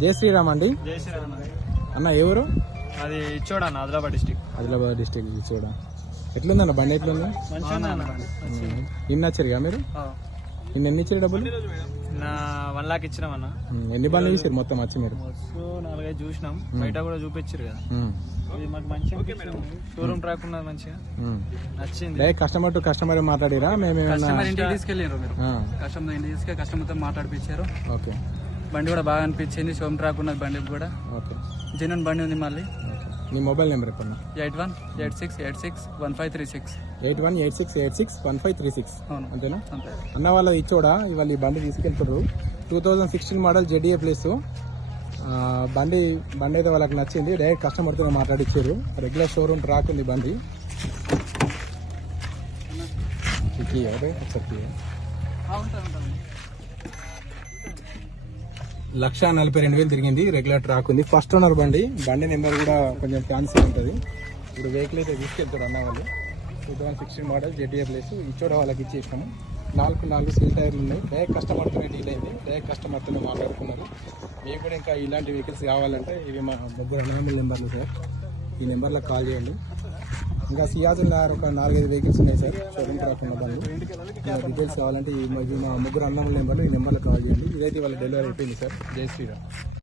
జై శ్రీరామ్ అండి. అన్న ఎవరు అది ఇచ్చోడా అన్న ఆదిలాబాద్ డిస్టిక్. ఆదిలాబాద్ డిస్టిక్ చూడ ఎట్లుందన్న బండి ఎట్లుంది? మంచిగా నిన్న వచ్చారుగా మీరు? నిన్న ఎన్ని ఇచ్చారు డబ్బులు? నా వన్ లాక్ ఇచ్చినామన్న ఎన్ని బండ్లు చూసారు మొత్తం వచ్చి మీరు? నాలుగైదు చూసినాం. బయట కూడా చూపించారు కదా. షోరూమ్ ట్రాక్ ఉన్నది మంచిగా. నచ్చింది. కస్టమర్ టు కస్టమర్ మాట్లాడిరా మేమేమన్నా కస్టమర్ ఇంటికి తీసుకెళ్ళారు మీరు. కస్టమర్ ఇంటికి తీసుకెళ్ళి కస్టమర్తో మాట్లాడిపించారు. ఓకే. బండి కూడా బాగా అనిపించింది. షోమ్ ట్రాక్ ఉన్నది బండికి కూడా. ఓకే. జెన్యున్ బండి ఉంది మళ్ళీ. నీ మొబైల్ నెంబర్ ఎప్పుడు eight one eight six eight six one five three six. Eight one eight six eight six one five three six. అంతేనా? అంతే. అన్న వాళ్ళ ఇచ్చోడా ఇవాళ ఈ బండి తీసుకెళ్తారు టూ థౌజండ్ సిక్స్టీన్ మోడల్ జెడిఏ ప్లేస్. బండి బండి అయితే వాళ్ళకి నచ్చింది. డైరెక్ట్ కస్టమర్తో మాట్లాడిచ్చారు. రెగ్యులర్ షోరూమ్ ట్రాక్ ఉంది బండి. ఒకసారి. లక్ష నలభై రెండు వేలు తిరిగింది. రెగ్యులర్ ట్రాక్ ఉంది. ఫస్ట్ ఓనర్ బండి. బండి నెంబర్ కూడా కొంచెం ఫ్యాన్సీ ఉంటుంది. ఇప్పుడు వెహికల్ అయితే తీసుకెళ్తారు అన్న వాళ్ళు. టూ థౌసండ్ సిక్స్టీన్ మోడల్ జెడ్ఏ ప్లేస్ ఇచ్చోడ వాళ్ళకి ఇచ్చేసాము నాలుగు నాలుగు సీల్ టైర్లు ఉన్నాయి. డైరెక్ట్ కస్టమర్తోనే డీల్ అయింది. డైరెక్ట్ కస్టమర్తోనే మాట్లాడుకున్నారు. మీకు కూడా ఇంకా ఇలాంటి వెహికల్స్ కావాలంటే ఇవి మా ముగ్గురు అనామల్ నెంబర్లు సార్. ఈ నెంబర్లో కాల్ చేయండి. ఇంకా సియాజ్ ఉన్నారు ఒక నాలుగైదు వెహికల్స్ ఉన్నాయి సార్. షోరూమ్ రాకుండా బండ్లు డీటెయిల్స్ కావాలంటే ఈ ఈ మా ముగ్గురు అన్నముల నెంబర్లు ఈ నెంబర్లో కాల్ చేయండి. ఇదైతే వాళ్ళ డెలివరీ అయిపోయింది సార్. జై శ్రీరామ్.